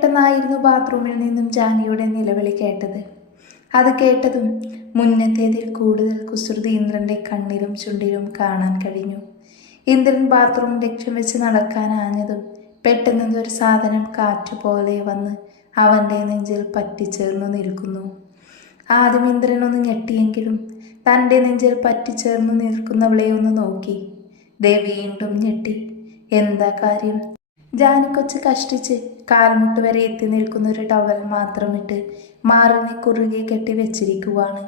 പെട്ടെന്നായിരുന്നു ബാത്റൂമിൽ നിന്നും ജാനിയുടെ നിലവിളി കേട്ടത്. അത് കേട്ടതും മുന്നത്തേതിൽ കൂടുതൽ കുസൃതി ഇന്ദ്രന്റെ കണ്ണിലും ചുണ്ടിലും കാണാൻ കഴിഞ്ഞു. ഇന്ദ്രൻ ബാത്റൂം ലക്ഷ്യം വെച്ച് നടക്കാനാഞ്ഞതും പെട്ടെന്ന് ഒരു സാധനം കാറ്റുപോലെ വന്ന് അവന്റെ നെഞ്ചിൽ പറ്റിച്ചേർന്നു നിൽക്കുന്നു. ആദ്യം ഇന്ദ്രൻ ഒന്ന് ഞെട്ടിയെങ്കിലും തന്റെ നെഞ്ചിൽ പറ്റിച്ചേർന്നു നിൽക്കുന്നവളെ ഒന്ന് നോക്കി. ദേ വീണ്ടും ഞെട്ടി. എന്താ കാര്യം? ജാനിക്കൊച്ച് കഷ്ടിച്ച് കാൽമുട്ട് വരെ എത്തി നിൽക്കുന്ന ഒരു ടവൽ മാത്രമിട്ട് മാറിനെ കുറുകെ കെട്ടി വെച്ചിരിക്കുവാണ്.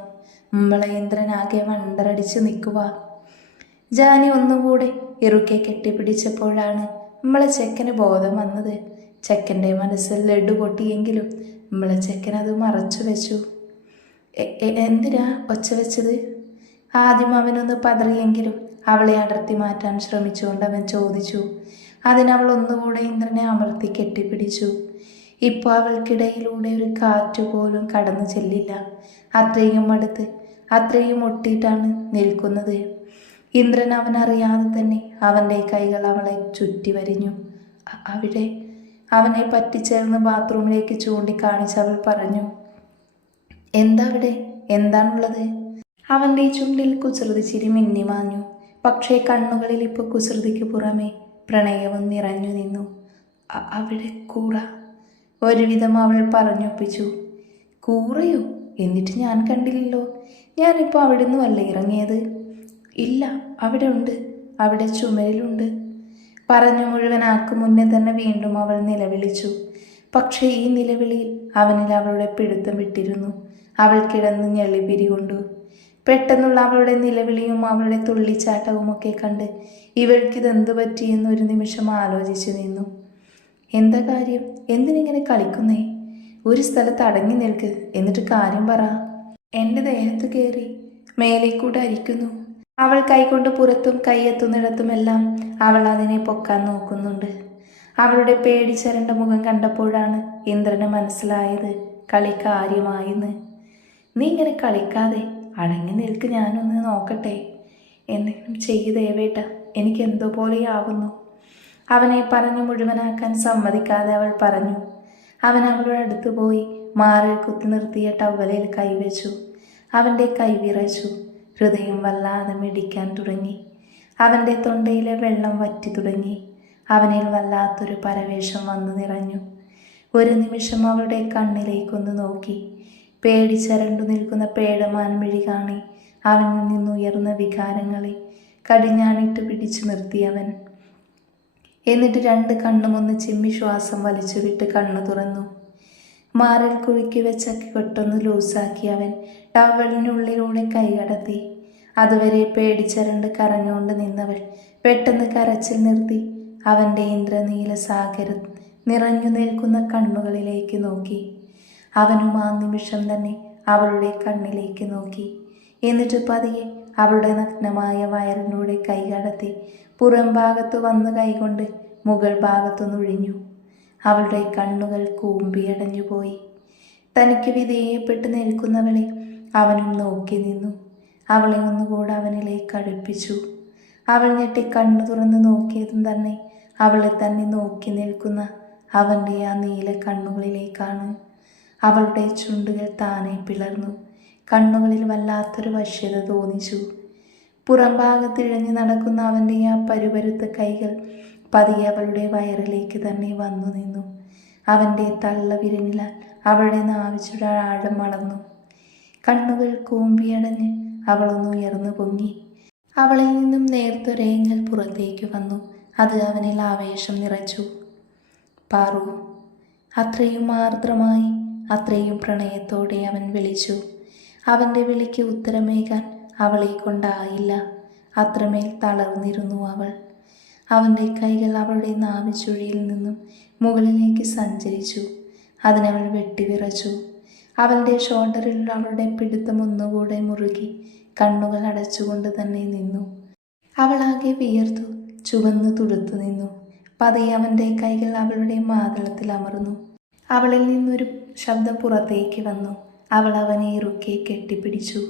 ആകെ വണ്ടറടിച്ച് നിൽക്കുക ജാനി ഒന്നുകൂടെ ഇറുക്കെ കെട്ടിപ്പിടിച്ചപ്പോഴാണ് നമ്മളെ ചെക്കന് ബോധം വന്നത്. ചെക്കന്റെ മനസ്സിൽ ലഡു പൊട്ടിയെങ്കിലും നമ്മളെ ചെക്കൻ അത് മറച്ചു വെച്ചു. എന്തിനാ ഒച്ച വെച്ചത്? ആദ്യം അവനൊന്ന് പതറിയെങ്കിലും അവളെ അടർത്തി മാറ്റാൻ ശ്രമിച്ചുകൊണ്ട് അവൻ ചോദിച്ചു. അതിനവൾ ഒന്നുകൂടെ ഇന്ദ്രനെ അമർത്തി കെട്ടിപ്പിടിച്ചു. ഇപ്പോൾ അവൾക്കിടയിലൂടെ ഒരു കാറ്റ് പോലും കടന്നു ചെല്ലില്ല. അത്രയും അടുത്ത് അത്രയും ഒട്ടിയിട്ടാണ് നിൽക്കുന്നത്. ഇന്ദ്രൻ അവനറിയാതെ തന്നെ അവന്റെ കൈകൾ അവളെ ചുറ്റി വരിഞ്ഞു. അവിടെ? അവനെ പറ്റിച്ചേർന്ന് ബാത്റൂമിലേക്ക് ചൂണ്ടിക്കാണിച്ച് അവൾ പറഞ്ഞു എന്താ അവിടെ? എന്താണുള്ളത്? അവന്റെ ചുണ്ടിൽ കുസൃതി ചിരി മിന്നിമാഞ്ഞു. പക്ഷേ കണ്ണുകളിൽ ഇപ്പോൾ കുസൃതിക്ക് പുറമെ പ്രണയവും നിറഞ്ഞു നിന്നു. അവിടെ കൂറ ഒരുവിധം അവൾ പറഞ്ഞൊപ്പിച്ചു. കൂറയോ? എന്നിട്ട് ഞാൻ കണ്ടില്ലല്ലോ. ഞാനിപ്പോൾ അവിടെ നിന്നുമല്ല ഇറങ്ങിയത്. ഇല്ല അവിടെ ഉണ്ട് അവിടെ ചുമരിലുണ്ട്. പറഞ്ഞു മുഴുവനാക്കും മുന്നേ തന്നെ വീണ്ടും അവൾ നിലവിളിച്ചു. പക്ഷേ ഈ നിലവിളിയിൽ അവനിൽ അവളുടെ പിടുത്തം വിട്ടിരുന്നു. അവൾ കിടന്ന് ഞെളിപിരി കൊണ്ടു. പെട്ടെന്നുള്ള അവളുടെ നിലവിളിയും അവളുടെ തുള്ളിച്ചാട്ടവും ഒക്കെ കണ്ട് ഇവൾക്കിതെന്തു പറ്റിയെന്ന് ഒരു നിമിഷം ആലോചിച്ചു നിന്നു. എന്താ കാര്യം? എന്തിനിങ്ങനെ കളിക്കുന്നേ? ഒരു സ്ഥലത്ത് അടങ്ങി നിൽക്ക് എന്നിട്ട് കാര്യം പറ. എന്റെ ദേഹത്ത് കയറി മേലേക്കൂടെ അരിക്കുന്നു. അവൾ കൈകൊണ്ട് പുറത്തും കൈയെത്തുന്നിടത്തുമെല്ലാം അവൾ അതിനെ പൊക്കാൻ നോക്കുന്നുണ്ട്. അവളുടെ പേടിച്ചരണ്ട മുഖം കണ്ടപ്പോഴാണ് ഇന്ദ്രന് മനസ്സിലായത് കളി കാര്യമായെന്ന് നീ ഇങ്ങനെ കളിക്കാതെ അടങ്ങി നിൽക്ക് ഞാനൊന്ന് നോക്കട്ടെ. എന്തെങ്കിലും ചെയ്യ് ദേവേട്ട എനിക്ക് എന്തോ പോലെയാവുന്നു. അവനെ പറഞ്ഞു മുഴുവനാക്കാൻ സമ്മതിക്കാതെ അവൾ പറഞ്ഞു. അവൻ അവളുടെ അടുത്ത് പോയി മാറിൽ കുത്തി നിർത്തിയ ടവലയിൽ കൈവച്ചു. അവന്റെ കൈ വിറച്ചു. ഹൃദയം വല്ലാതെ മിടിക്കാൻ തുടങ്ങി. അവന്റെ തൊണ്ടയിലെ വെള്ളം വറ്റി തുടങ്ങി. അവനിൽ വല്ലാത്തൊരു പരവേഷം വന്നു നിറഞ്ഞു. ഒരു നിമിഷം അവളുടെ കണ്ണിലേക്കൊന്ന് നോക്കി. പേടിച്ചരണ്ടു നിൽക്കുന്ന പേടമാൻ മിഴി കാണി അവനിൽ നിന്നുയർന്ന വികാരങ്ങളെ കടിഞ്ഞാണിട്ട് പിടിച്ചു നിർത്തി അവൻ എന്നിട്ട് രണ്ട് കണ്ണും ഒന്ന് ചിമ്മി ശ്വാസം വലിച്ചു വിട്ട് കണ്ണു തുറന്നു. മാറിൽ കുഴുക്കി വെച്ച കെട്ടൊന്ന് ലൂസാക്കി അവൻ ടവലിനുള്ളിലൂടെ കൈകടത്തി അതുവരെ പേടിച്ചരണ്ട് കരഞ്ഞുകൊണ്ട് നിന്നവൾ പെട്ടെന്ന് കരച്ചിൽ നിർത്തി അവന്റെ ഇന്ദ്രനീല സാഗര നിറഞ്ഞു നിൽക്കുന്ന കണ്ണുകളിലേക്ക് നോക്കി. അവനും ആ നിമിഷം തന്നെ അവളുടെ കണ്ണിലേക്ക് നോക്കി. എന്നിട്ട് പതിയെ അവളുടെ നഗ്നമായ വയറിനൂടെ കൈകടത്തി പുറം ഭാഗത്ത് വന്ന് കൈകൊണ്ട് മുകൾ ഭാഗത്തു നുഴിഞ്ഞു അവളുടെ കണ്ണുകൾ കൂമ്പിയടഞ്ഞുപോയി തനിക്ക് വിധേയപ്പെട്ട് നിൽക്കുന്നവളെ അവനും നോക്കി നിന്നു. അവളെ ഒന്നുകൂടെ അവനിലേക്ക് അടുപ്പിച്ചു. അവൾ ഞെട്ടി കണ്ണു തുറന്ന് നോക്കിയതും തന്നെ അവളെ തന്നെ നോക്കി നിൽക്കുന്ന അവന്റെ ആ നീല കണ്ണുകളിലേക്കാണ്. അവളുടെ ചുണ്ടുകൾ താനെ പിളർന്നു. കണ്ണുകളിൽ വല്ലാത്തൊരു വശ്യത തോന്നിച്ചു. ഭാഗത്തിഴഞ്ഞു നടക്കുന്ന അവന്റെ ആ പരുപരുത്ത കൈകൾ പതിയെ അവളുടെ വയറിലേക്ക് തന്നെ വന്നു നിന്നു. അവന്റെ തള്ള വിരനിലാൽ അവളുടെ നാവിച്ചുട ആഴം വളർന്നു കണ്ണുകൾ കൂമ്പിയടഞ്ഞ് അവളൊന്ന് ഉയർന്നു പൊങ്ങി. അവളിൽ നിന്നും നേർത്തൊരേങ്ങൽ പുറത്തേക്ക് വന്നു. അത് അവനിൽ ആവേശം നിറച്ചു. പാറു അത്രയും ആർദ്രമായി അത്രയും പ്രണയത്തോടെ അവൻ വിളിച്ചു. അവന്റെ വിളിക്ക് ഉത്തരമേകാൻ അവളെ കൊണ്ടായില്ല. അത്രമേൽ തളർന്നിരുന്നു അവൾ. അവന്റെ കൈകൾ അവളുടെ നാവിച്ചുഴിയിൽ നിന്നും മുകളിലേക്ക് സഞ്ചരിച്ചു. അതിനവൾ വെട്ടിവിറച്ചു. അവളുടെ ഷോൾഡറിൽ അവളുടെ പിടുത്തം ഒന്നുകൂടെ മുറുകി കണ്ണുകൾ അടച്ചുകൊണ്ട് തന്നെ നിന്നു. അവളാകെ വിയർത്തു ചുവന്നു തുടുത്തു നിന്നു. പതിയെ അവന്റെ കൈകൾ അവളുടെ മാതളത്തിൽ അമർന്നു. അവളിൽ നിന്നൊരു ശബ്ദം പുറത്തേക്ക് വന്നു. അവൾ അവനെ ഇറുക്കെ കെട്ടിപ്പിടിച്ചു.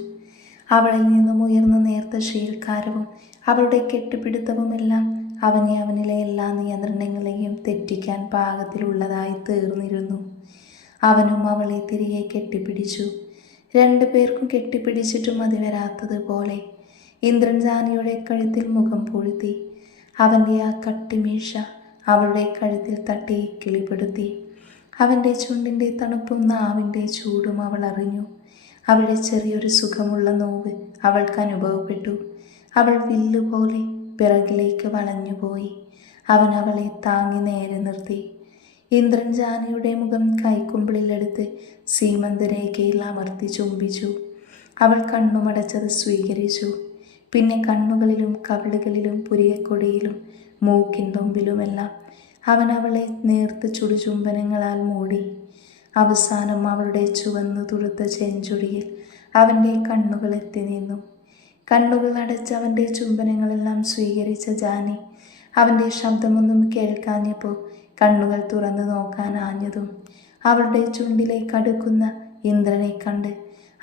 അവളിൽ നിന്നും ഉയർന്ന നേർത്ത ശീൽക്കാരവും അവളുടെ കെട്ടിപ്പിടുത്തവുമെല്ലാം അവനെ അവനിലെ എല്ലാ നിയന്ത്രണങ്ങളെയും തെറ്റിക്കാൻ പാകത്തിലുള്ളതായി തീർന്നിരുന്നു. അവനും അവളെ തിരികെ കെട്ടിപ്പിടിച്ചു. രണ്ടു പേർക്കും കെട്ടിപ്പിടിച്ചിട്ടും മതി വരാത്തതുപോലെ ഇന്ദ്രൻജാനിയുടെ കഴുത്തിൽ മുഖം പൊഴുത്തി അവന്റെ ആ കട്ടിമീശ അവളുടെ കഴുത്തിൽ തട്ടി കിളിപ്പെടുത്തി. അവന്റെ ചുണ്ടിന്റെ തണുപ്പും നാവിന്റെ ചൂടും അവൾ അറിഞ്ഞു. അവിടെ ചെറിയൊരു സുഖമുള്ള നോവ് അവൾക്ക് അനുഭവപ്പെട്ടു. അവൾ വില്ലുപോലെ പിറകിലേക്ക് വളഞ്ഞുപോയി. അവൻ അവളെ താങ്ങി നേരെ നിർത്തി. ഇന്ദ്രൻജാനിയുടെ മുഖം കൈക്കുമ്പിളിലെടുത്ത് സീമന്തരേഖയിൽ അമർത്തി ചുംബിച്ചു. അവൾ കണ്ണുമടച്ചത് സ്വീകരിച്ചു. പിന്നെ കണ്ണുകളിലും കവിളുകളിലും പുരിയക്കൊടിയിലും മൂക്കിൻ തുമ്പിലുമെല്ലാം അവൻ അവളെ നേർത്ത് ചുടുചുംബനങ്ങളാൽ മൂടി. അവസാനം അവളുടെ ചുവന്നു തുടുത്ത ചെഞ്ചുടിയിൽ അവന്റെ കണ്ണുകൾ എത്തി നിന്നു. കണ്ണുകൾ അടച്ച് അവന്റെ ചുംബനങ്ങളെല്ലാം സ്വീകരിച്ച ജാനി അവന്റെ ശബ്ദമൊന്നും കേൾക്കാഞ്ഞപ്പോൾ കണ്ണുകൾ തുറന്നു നോക്കാൻ ആഞ്ഞതും അവളുടെ ചുണ്ടിലേക്ക് അടുക്കുന്ന ഇന്ദ്രനെ കണ്ട്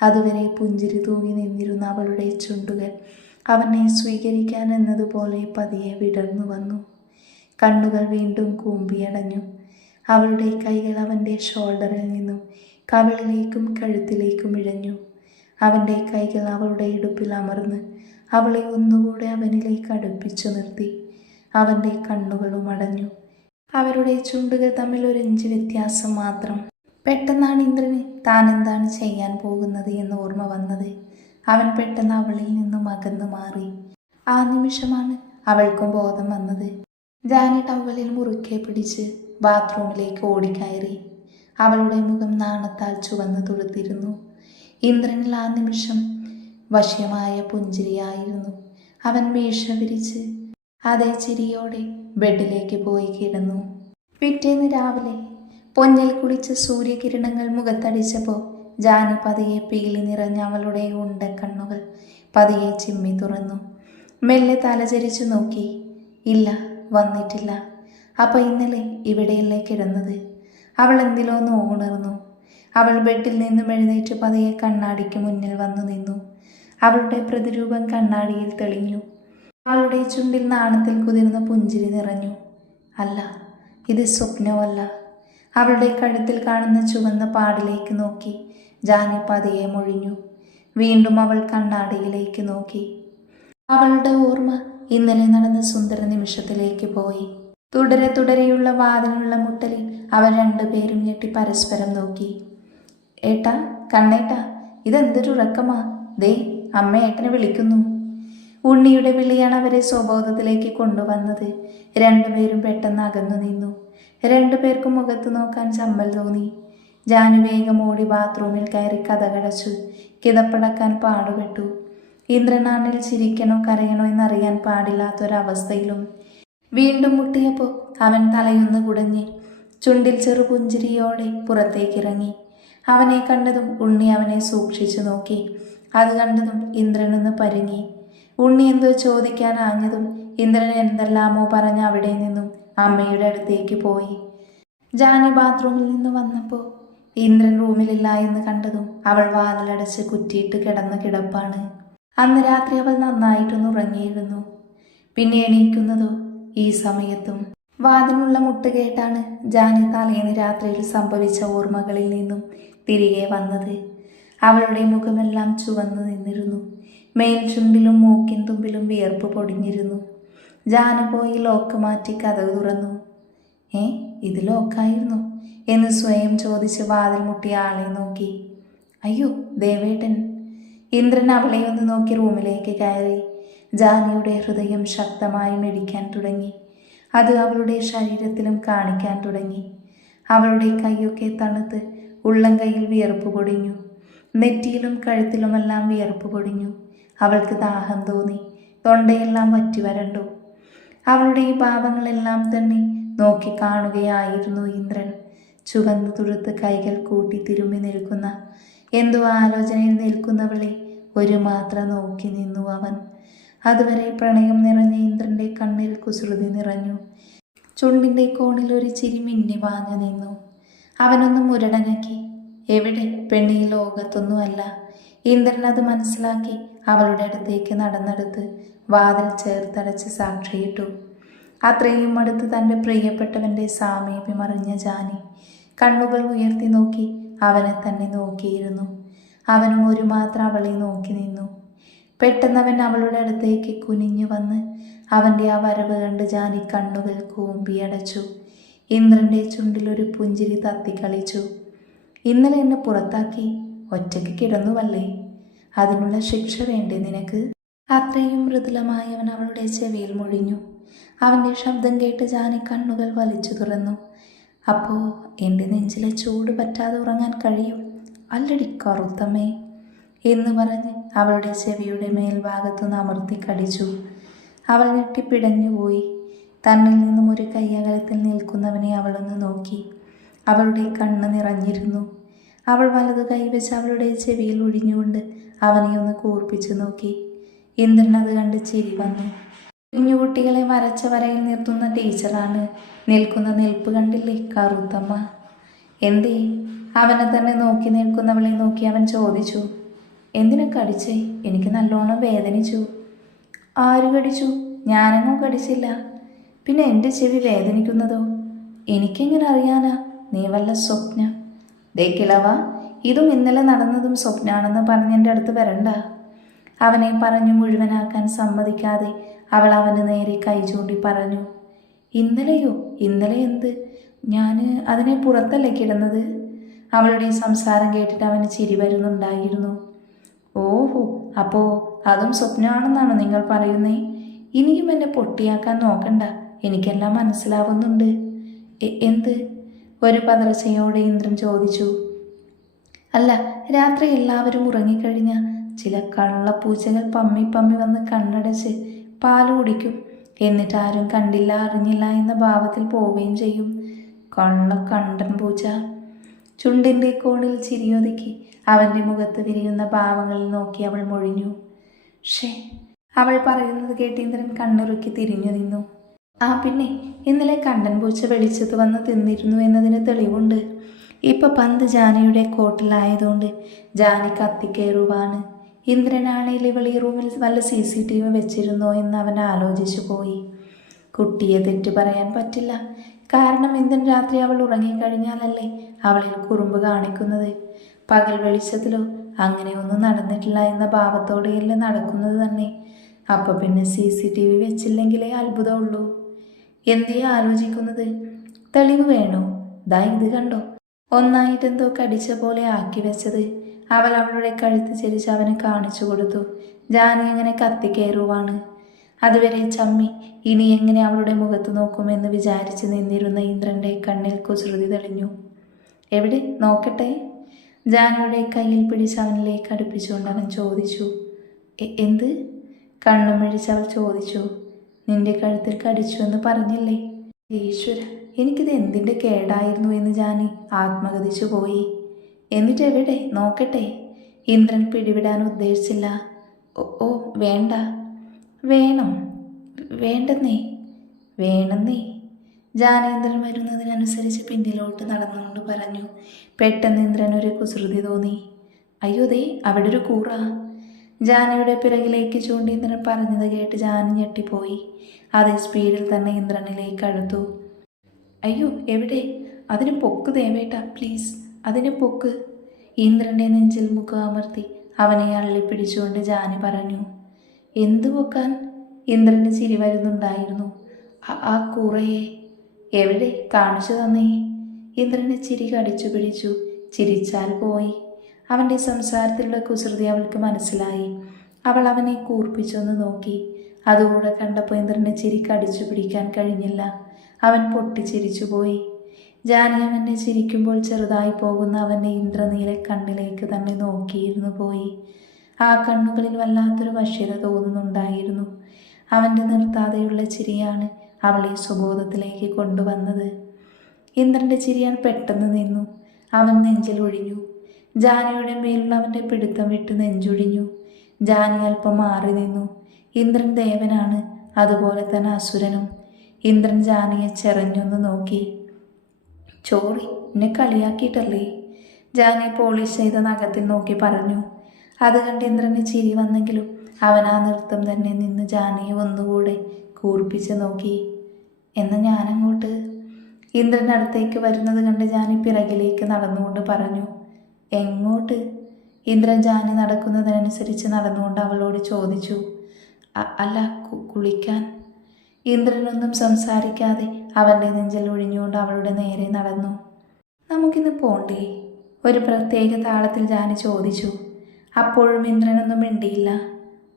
അതുവരെ പുഞ്ചിരി തൂങ്ങി നിന്നിരുന്ന അവളുടെ ചുണ്ടുകൾ അവനെ സ്വീകരിക്കാൻ എന്നതുപോലെ പതിയെ വിടർന്നു വന്നു. കണ്ണുകൾ വീണ്ടും കൂമ്പിയടഞ്ഞു. അവളുടെ കൈകൾ അവന്റെ ഷോൾഡറിൽ നിന്നും കവിളിലേക്കും കഴുത്തിലേക്കും ഇഴഞ്ഞു. അവന്റെ കൈകൾ അവളുടെ ഇടുപ്പിൽ അമർന്ന് അവളെ ഒന്നുകൂടെ അവനിലേക്ക് അടുപ്പിച്ചു നിർത്തി. അവന്റെ കണ്ണുകളും അടഞ്ഞു. അവരുടെ ചുണ്ടുകൾ തമ്മിൽ ഒരു ഇഞ്ച് വ്യത്യാസം മാത്രം. പെട്ടെന്നാണ് ഇന്ദ്രന് താൻ എന്താണ് ചെയ്യാൻ പോകുന്നത് എന്ന് ഓർമ്മ വന്നത്. അവൻ പെട്ടെന്ന് അവളിൽ നിന്നും അകന്നു മാറി. ആ നിമിഷമാണ് അവൾക്കും ബോധം വന്നത്. ജാനി ടവലിൽ മുറുക്കെ പിടിച്ച് ബാത്റൂമിലേക്ക് ഓടിക്കയറി. അവളുടെ മുഖം നാണത്താൽ ചുവന്ന് തുളുത്തിരുന്നു ഇന്ദ്രനിൽ ആ നിമിഷം വശ്യമായ പുഞ്ചിരിയായിരുന്നു. അവൻ മീശ വിരിച്ച് അതേ ചിരിയോടെ ബെഡിലേക്ക് പോയി കിടന്നു. പിറ്റേന്ന് രാവിലെ പൊന്നിൽ കുളിച്ച സൂര്യകിരണങ്ങൾ മുഖത്തടിച്ചപ്പോൾ ജാനി പതിയെ പീലി നിറഞ്ഞ അവളുടെ ഉണ്ട കണ്ണുകൾ പതിയെ ചിമ്മി തുറന്നു. മെല്ലെ തലചരിച്ചു നോക്കി. ഇല്ല വന്നിട്ടില്ല. അപ്പോൾ ഇന്നലെ ഇവിടെയല്ലേ കിടന്നത്? അവൾ എന്തിലോന്ന് ഉണർന്നു. അവൾ ബെഡിൽ നിന്നും എഴുന്നേറ്റ് പതിയെ കണ്ണാടിക്ക് മുന്നിൽ വന്നു നിന്നു. അവളുടെ പ്രതിരൂപം കണ്ണാടിയിൽ തെളിഞ്ഞു. അവളുടെ ചുണ്ടിൽ നാണത്തിൽ കുതിർന്ന പുഞ്ചിരി നിറഞ്ഞു. അല്ല ഇത് സ്വപ്നമല്ല. അവളുടെ കഴുത്തിൽ കാണുന്ന ചുവന്ന പാടിലേക്ക് നോക്കി ജാനി പതിയെ മൊഴിഞ്ഞു. വീണ്ടും അവൾ കണ്ണാടിയിലേക്ക് നോക്കി. അവളുടെ ഓർമ്മ ഇന്നലെ നടന്ന സുന്ദര നിമിഷത്തിലേക്ക് പോയി. തുടരെ തുടരെയുള്ള വാതിലുള്ള മുട്ടലിൽ അവർ രണ്ടുപേരും ഞെട്ടി പരസ്പരം നോക്കി. ഏട്ടാ കണ്ണേട്ടാ ഇതെന്തൊരു ഉറക്കമാ? ദേ അമ്മ ഏട്ടനെ വിളിക്കുന്നു. ഉണ്ണിയുടെ വിളിയാണ് അവരെ സ്വബോധത്തിലേക്ക് കൊണ്ടുവന്നത്. രണ്ടുപേരും പെട്ടെന്ന് അകന്നു നിന്നു. രണ്ടുപേർക്കും മുഖത്ത് നോക്കാൻ ചമ്മൽ തോന്നി. ജാനു വേഗം ഓടി ബാത്റൂമിൽ കയറി കഥകടച്ചു കിതപ്പടക്കാൻ പാടുപെട്ടു. ഇന്ദ്രനാണിൽ ചിരിക്കണോ കരയണോ എന്നറിയാൻ പാടില്ലാത്തൊരവസ്ഥയിലും വീണ്ടും മുട്ടിയപ്പോൾ അവൻ തലയൊന്ന് കുടഞ്ഞ് ചുണ്ടിൽ ചെറുപുഞ്ചിരിയോടെ പുറത്തേക്കിറങ്ങി. അവനെ കണ്ടതും ഉണ്ണി അവനെ സൂക്ഷിച്ചു നോക്കി. അത് കണ്ടതും ഇന്ദ്രനൊന്ന് പരുങ്ങി. ഉണ്ണി എന്തോ ചോദിക്കാൻ ആഞ്ഞതും ഇന്ദ്രൻ എന്തെല്ലാമോ പറഞ്ഞ് അവിടെ നിന്നും അമ്മയുടെ അടുത്തേക്ക് പോയി. ജാനി ബാത്റൂമിൽ നിന്ന് വന്നപ്പോൾ ഇന്ദ്രൻ റൂമിലില്ല എന്ന് കണ്ടതും അവൾ വാതിലടച്ച് കുറ്റിയിട്ട് കിടന്ന കിടപ്പാണ്. അന്ന് രാത്രി അവൾ നന്നായിട്ടൊന്ന് ഉറങ്ങിയിരുന്നു. പിന്നെ എണീക്കുന്നതോ ഈ സമയത്തും. വാതിനുള്ള മുട്ട് കേട്ടാണ് ജാനി തലേന്ന് രാത്രിയിൽ സംഭവിച്ച ഓർമ്മകളിൽ നിന്നും തിരികെ വന്നത്. അവളുടെ മുഖമെല്ലാം ചുവന്നു നിന്നിരുന്നു. മേൽ ചുണ്ടിലും മൂക്കിൻ തുമ്പിലും വിയർപ്പ് പൊടിഞ്ഞിരുന്നു. ജാനു പോയി ലോക്ക് മാറ്റി കഥ തുറന്നു. ഏ ഇത് ലോക്കായിരുന്നു? എന്ന് സ്വയം ചോദിച്ച് വാതിൽ മുട്ടിയ ആളെ നോക്കി. അയ്യോ ദേവേട്ടൻ ഇന്ദ്രൻ അവളെ ഒന്ന് നോക്കി റൂമിലേക്ക് കയറി. ജാനിയുടെ ഹൃദയം ശക്തമായി മിടിക്കാൻ തുടങ്ങി. അത് അവളുടെ ശരീരത്തിലും കാണിക്കാൻ തുടങ്ങി. അവളുടെ കൈയൊക്കെ തണുത്ത് ഉള്ളം കൈയിൽ വിയർപ്പ് പൊടിഞ്ഞു. നെറ്റിയിലും കഴുത്തിലുമെല്ലാം വിയർപ്പ് പൊടിഞ്ഞു. അവൾക്ക് ദാഹം തോന്നി. തൊണ്ടയെല്ലാം വറ്റി വരണ്ടു. അവളുടെ ഈ പാപങ്ങളെല്ലാം തന്നെ നോക്കി കാണുകയായിരുന്നു ഇന്ദ്രൻ. ചുവന്നു തുടുത്ത് കൈകൾ കൂട്ടി തിരുമ്മി നിൽക്കുന്ന. എന്തോ ആലോചനയിൽ നിൽക്കുന്നവളെ ഒരു മാത്ര നോക്കി നിന്നു അവൻ. അതുവരെ പ്രണയം നിറഞ്ഞ ഇന്ദ്രന്റെ കണ്ണിൽ കുസൃതി നിറഞ്ഞു. ചുണ്ടിന്റെ കോണിൽ ഒരു ചിരി മിന്നി വാങ്ങി നിന്നു. അവനൊന്ന് മുരടനക്കി. എവിടെ? പെണ്ണി ലോകത്തൊന്നുമല്ല. ഇന്ദ്രൻ അത് മനസ്സിലാക്കി അവളുടെ അടുത്തേക്ക് നടന്നെടുത്ത് വാതിൽ ചേർത്തടച്ച് സാക്ഷിയിട്ടു. അത്രയും അടുത്ത് തന്റെ പ്രിയപ്പെട്ടവന്റെ സാമീപ്യം അറിഞ്ഞ ജാനി കണ്ണുകൾ ഉയർത്തി നോക്കി അവനെ തന്നെ നോക്കിയിരുന്നു. അവനും ഒരു മാത്രം അവളെ നോക്കി നിന്നു. പെട്ടെന്ന് അവൻ അവളുടെ അടുത്തേക്ക് കുനിഞ്ഞു വന്ന് അവന്റെ ആ വരവ് കണ്ട് ജാനി കണ്ണുകൾ കൂമ്പിയടച്ചു ഇന്ദ്രന്റെ ചുണ്ടിലൊരു പുഞ്ചിരി തത്തിക്കളിച്ചു ഇന്നലെ എന്നെ പുറത്താക്കി ഒറ്റയ്ക്ക് കിടന്നുവല്ലേ? അതിനുള്ള ശിക്ഷ വേണ്ടേ നിനക്ക്? അത്രയും മൃദുലമായി അവൻ അവളുടെ ചെവിയിൽ മുഴിഞ്ഞു. അവന്റെ ശബ്ദം കേട്ട് ജാനി കണ്ണുകൾ വലിച്ചു തുറന്നു. അപ്പോൾ എന്റെ നെഞ്ചിലെ ചൂട് പറ്റാതെ ഉറങ്ങാൻ കഴിയും? അല്ലടി കറുത്തമ്മേ എന്ന് പറഞ്ഞ് അവളുടെ ചെവിയുടെ മേൽഭാഗത്തുനിന്ന് അമർത്തി കടിച്ചു. അവൾ ഞെട്ടിപ്പിടഞ്ഞുപോയി തന്നിൽ നിന്നും ഒരു കയ്യകലത്തിൽ നിൽക്കുന്നവനെ അവളൊന്ന് നോക്കി. അവളുടെ കണ്ണ് നിറഞ്ഞിരുന്നു. അവൾ വലതു കൈവച്ച് അവളുടെ ചെവിയിൽ ഒഴിഞ്ഞുകൊണ്ട് അവനെ ഒന്ന് കൂർപ്പിച്ചു നോക്കി. ഇന്ദ്രൻ അത് കണ്ട് ചിരി വന്നു. കുഞ്ഞുകുട്ടികളെ വരച്ച വരയിൽ നിർത്തുന്ന ടീച്ചറാണ്. നിൽക്കുന്ന നിൽപ്പ് കണ്ടില്ലേ കറുത്തമ്മ? എന്തേ? അവനെ തന്നെ നോക്കി നിൽക്കുന്നവളെ നോക്കി അവൻ ചോദിച്ചു എന്തിനു കടിച്ചേ? എനിക്ക് നല്ലോണം വേദനിച്ചു. ആര് കടിച്ചു? ഞാനെങ്ങും കടിച്ചില്ല. പിന്നെ എന്റെ ചെവി വേദനിക്കുന്നതോ? എനിക്കെങ്ങനെ അറിയാനാ? നീ വല്ല സ്വപ്ന ദേ ഇതും ഇന്നലെ നടന്നതും സ്വപ്നാണെന്ന് പറഞ്ഞ് എന്റെ അടുത്ത് വരണ്ട. അവനെ പറഞ്ഞു മുഴുവനാക്കാൻ സമ്മതിക്കാതെ അവൾ അവന് നേരെ കൈ ചൂണ്ടി പറഞ്ഞു ഇന്നലെയോ? ഇന്നലെ എന്ത്? ഞാൻ അതിനെ പുറത്തല്ലേ കിടന്നത്? അവളുടെ സംസാരം കേട്ടിട്ട് അവന് ചിരി വരുന്നുണ്ടായിരുന്നു. ഓഹോ അപ്പോ അതും സ്വപ്നമാണെന്നാണോ നിങ്ങൾ പറയുന്നേ? ഇനിയും എന്നെ പൊട്ടിയാക്കാൻ നോക്കണ്ട. എനിക്കെല്ലാം മനസ്സിലാവുന്നുണ്ട്. എന്ത്? ഒരു പതർച്ചയോടെ ഇന്ദ്രൻ ചോദിച്ചു. അല്ല രാത്രി എല്ലാവരും ഉറങ്ങിക്കഴിഞ്ഞ ചില കള്ളപ്പൂച്ചകൾ പമ്മി പമ്മി വന്ന് കണ്ണടച്ച് പാൽ കുടിക്കും എന്നിട്ട് ആരും കണ്ടില്ല അറിഞ്ഞില്ല എന്ന ഭാവത്തിൽ പോവുകയും ചെയ്യും. കള്ള കണ്ടൻ പൂച്ച. ചുണ്ടിന്റെ കോണിൽ ചിരിയൊതുക്കി അവന്റെ മുഖത്ത് വിരിയുന്ന ഭാവങ്ങളിൽ നോക്കി അവൾ മൊഴിഞ്ഞു. ഷേ അവൾ പറയുന്നത് കേട്ടീന്ദ്രൻ കണ്ണുറുക്കി തിരിഞ്ഞു നിന്നു. ആ പിന്നെ ഇന്നലെ കണ്ടൻ പൂച്ച വെളിച്ചത്ത് വന്ന് തിന്നിരുന്നു എന്നതിന് തെളിവുണ്ട്. ഇപ്പൊ പന്ത് ജാനയുടെ കോട്ടിലായതുകൊണ്ട് ജാനി കത്തിക്കയറുവാണ് ഇന്ദ്രനാണേൽ ഇവൾ ഈ റൂമിൽ വല്ല സി സി ടി വി വെച്ചിരുന്നോ എന്ന് അവൻ ആലോചിച്ചു പോയി. കുട്ടിയെ തെറ്റു പറയാൻ പറ്റില്ല. കാരണം എന്തിന് രാത്രി അവൾ ഉറങ്ങിക്കഴിഞ്ഞാലല്ലേ അവളിൽ കുറുമ്പ് കാണിക്കുന്നത്. പകൽ വെളിച്ചത്തിലോ അങ്ങനെയൊന്നും നടന്നിട്ടില്ല എന്ന ഭാവത്തോടെയല്ലേ നടക്കുന്നത് തന്നെ. അപ്പൊ പിന്നെ സി സി ടി വി വെച്ചില്ലെങ്കിലേ അത്ഭുതമുള്ളൂ. എന്തേ ആലോചിക്കുന്നത്? തെളിവ് വേണോ? ദാ ഇത് കണ്ടോ? ഒന്നായിട്ടെന്തോ കടിച്ച പോലെ ആക്കി വെച്ചത്. അവൾ അവളുടെ കഴുത്ത് ചിരിച്ച് അവന് കാണിച്ചു കൊടുത്തു. ജാനി അങ്ങനെ കത്തിക്കയറുവാണ് അതുവരെ ചമ്മി ഇനി എങ്ങനെ അവളുടെ മുഖത്ത് നോക്കുമെന്ന് വിചാരിച്ച് നിന്നിരുന്ന ഇന്ദ്രന്റെ കണ്ണിൽ കുസൃതി തെളിഞ്ഞു. എവിടെ? നോക്കട്ടെ. ജാനുവിടെ കയ്യിൽ പിടിച്ച് അവനിലേക്ക് അടുപ്പിച്ചുകൊണ്ട് അവൻ ചോദിച്ചു എന്ത്? കണ്ണും മിഴിച്ച് അവൾ ചോദിച്ചു നിന്റെ കഴുത്തിൽ കടിച്ചു എന്ന് പറഞ്ഞില്ലേ? ഈശ്വര എനിക്കിത് എന്തിന്റെ കേടായിരുന്നു? എന്ന് ജാനി ആത്മഗതിച്ചു പോയി. എന്നിട്ട് എവിടെ? നോക്കട്ടെ. ഇന്ദ്രൻ പിടിവിടാൻ ഉദ്ദേശിച്ചില്ല. ഓ വേണ്ട. വേണം. വേണ്ടെന്നേ. വേണമെന്നേ. ജാനേന്ദ്രൻ വരുന്നതിനനുസരിച്ച് പിന്നിലോട്ട് നടന്നുകൊണ്ട് പറഞ്ഞു. പെട്ടെന്ന് ഇന്ദ്രൻ ഒരു കുസൃതി തോന്നി. അയ്യോ ദേ അവിടെ ഒരു കൂറ. ജാനയുടെ പിറകിലേക്ക് ചൂണ്ടി ഇന്ദ്രൻ പറഞ്ഞത് കേട്ട് ജാനി ഞെട്ടിപ്പോയി. അതേ സ്പീഡിൽ തന്നെ ഇന്ദ്രനിലേക്ക് അടുത്തു. അയ്യോ എവിടെ? അതിന് പൊക്ക് ദേവേട്ട പ്ലീസ്. അതിന് പൊക്ക്. ഇന്ദ്രന്റെ നെഞ്ചിൽ മുഖം അമർത്തി അവനെ അള്ളിപ്പിടിച്ചുകൊണ്ട് ജാനി പറഞ്ഞു. എന്തു പൊക്കാൻ ഇന്ദ്രന്റെ ചിരി വരുന്നുണ്ടായിരുന്നു? "ആ- കൂറയെ എവിടെ കാണിച്ചു തന്നേ? ഇന്ദ്രനെ ചിരി കടിച്ചു പിടിച്ചു ചിരിച്ചാൽ പോയി. അവന്റെ സംസാരത്തിലുള്ള കുസൃതി അവൾക്ക് മനസ്സിലായി. അവൾ അവനെ കൂർപ്പിച്ചൊന്ന് നോക്കി. അതുകൂടെ കണ്ടപ്പോൾ ഇന്ദ്രനെ ചിരി കടിച്ചു പിടിക്കാൻ കഴിഞ്ഞില്ല. അവൻ പൊട്ടിച്ചിരിച്ചു പോയി. ജാനി അവനെ ചിരിക്കുമ്പോൾ ചെറുതായി പോകുന്ന അവന്റെ ഇന്ദ്രനീല കണ്ണിലേക്ക് തന്നെ നോക്കിയിരുന്നു പോയി. ആ കണ്ണുകളിൽ വല്ലാത്തൊരു വശ്യത തോന്നുന്നുണ്ടായിരുന്നു. അവന്റെ നിർത്താതെയുള്ള ചിരിയാണ് അവളെ സുബോധത്തിലേക്ക് കൊണ്ടുവന്നത്. ഇന്ദ്രന്റെ ചിരിയാൻ പെട്ടെന്ന് നിന്നു. അവൻ നെഞ്ചിൽ ഒഴിഞ്ഞു. ജാനിയുടെ മേലുള്ള അവന്റെ പിടുത്തം വിട്ട് നെഞ്ചൊഴിഞ്ഞു. ജാനി അല്പം മാറി നിന്നു. ഇന്ദ്രൻ ദേവനാണ് അതുപോലെ തന്നെ അസുരനും. ഇന്ദ്രൻ ജാനിയെ ചെറഞ്ഞൊന്ന് നോക്കി. ചോറി എന്നെ കളിയാക്കിയിട്ടല്ലേ? ജാനി പോളിഷ് ചെയ്ത നഖത്തിൽ നോക്കി പറഞ്ഞു. അത് കണ്ട് ഇന്ദ്രന് ചിരി വന്നെങ്കിലും അവൻ ആ നൃത്തം തന്നെ നിന്ന് ജാനിയെ ഒന്നുകൂടെ കൂർപ്പിച്ച് നോക്കി. എന്ന് ഞാനങ്ങോട്ട് ഇന്ദ്രൻ അടുത്തേക്ക് വരുന്നത് കണ്ട് ജാനി പിറകിലേക്ക് നടന്നുകൊണ്ട് പറഞ്ഞു എങ്ങോട്ട്? ഇന്ദ്രൻ ജാനി നടക്കുന്നതിനനുസരിച്ച് നടന്നുകൊണ്ട് അവളോട് ചോദിച്ചു അല്ല കുളിക്കാൻ? ഇന്ദ്രനൊന്നും സംസാരിക്കാതെ അവന്റെ നെഞ്ചിൽ ഒഴിഞ്ഞുകൊണ്ട് അവളുടെ നേരെ നടന്നു. നമുക്കിന്ന് പോണ്ടേ? ഒരു പ്രത്യേക താളത്തിൽ ജാനി ചോദിച്ചു. അപ്പോഴും ഇന്ദ്രനൊന്നും മിണ്ടിയില്ല.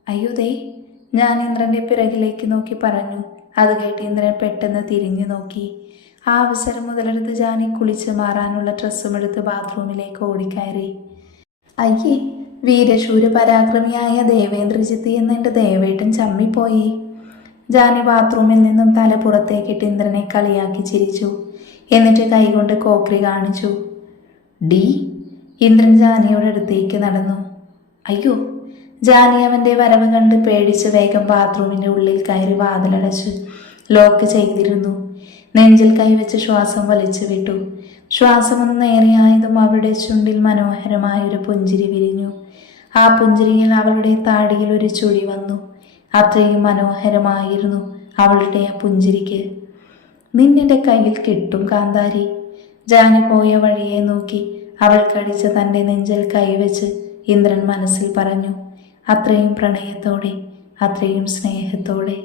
അയ്യോ ദേ ഞാൻ ഇന്ദ്രന്റെ പിറകിലേക്ക് നോക്കി പറഞ്ഞു. അത് കേട്ട് ഇന്ദ്രൻ പെട്ടെന്ന് തിരിഞ്ഞു നോക്കി. ആ അവസരം മുതലെടുത്ത് ജാനി കുളിച്ച് മാറാനുള്ള ഡ്രസ്സും എടുത്ത് ബാത്റൂമിലേക്ക് ഓടിക്കയറി. അയ്യേ വീരശൂര പരാക്രമിയായ ദേവേന്ദ്രജിത്ത് എന്നെന്റെ ദേവേട്ടൻ ചമ്മിപ്പോയി. ജാനി ബാത്റൂമിൽ നിന്നും തല പുറത്തേക്കിട്ട് ഇന്ദ്രനെ കളിയാക്കി ചിരിച്ചു. എന്നിട്ട് കൈകൊണ്ട് കോക്രി കാണിച്ചു. ഡി ഇന്ദ്രൻ ജാനിയുടെ അടുത്തേക്ക് നടന്നു. അയ്യോ ജാനി അവന്റെ വരവ് കണ്ട് പേടിച്ച് വേഗം ബാത്റൂമിന്റെ ഉള്ളിൽ കയറി വാതിലടച്ച് ലോക്ക് ചെയ്തിരുന്നു. നെഞ്ചിൽ കൈവച്ച് ശ്വാസം വലിച്ചു വിട്ടു. ശ്വാസമൊന്ന് നേരെയായതും അവളുടെ ചുണ്ടിൽ മനോഹരമായ ഒരു പുഞ്ചിരി വിരിഞ്ഞു. ആ പുഞ്ചിരിയിൽ അവളുടെ താടിയിൽ ഒരു ചുഴി വന്നു. അത്രയും മനോഹരമായിരുന്നു അവളുടെ ആ പുഞ്ചിരിക്ക്. നിന്നെന്റെ കയ്യിൽ കിട്ടും കാന്താരി. ജാനി പോയ വഴിയെ നോക്കി അവൾ കടിച്ച് തന്റെ നെഞ്ചിൽ കൈവച്ച് ഇന്ദ്രൻ മനസ്സിൽ പറഞ്ഞു അത്രയും പ്രണയത്തോടെ അത്രയും സ്നേഹത്തോടെ